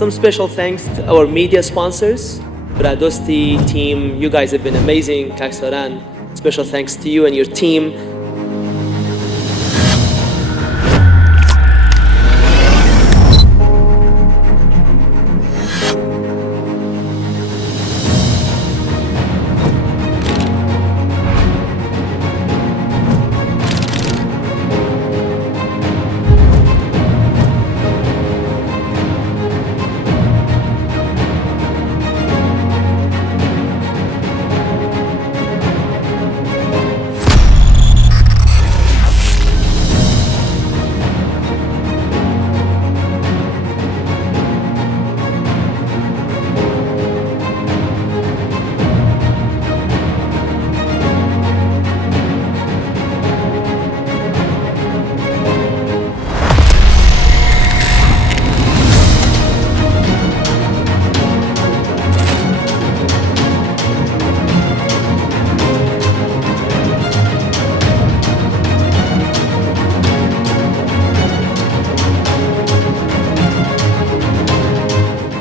Some special thanks to our media sponsors, Bradosti team. You guys have been amazing. Kak Soran, special thanks to you and your team.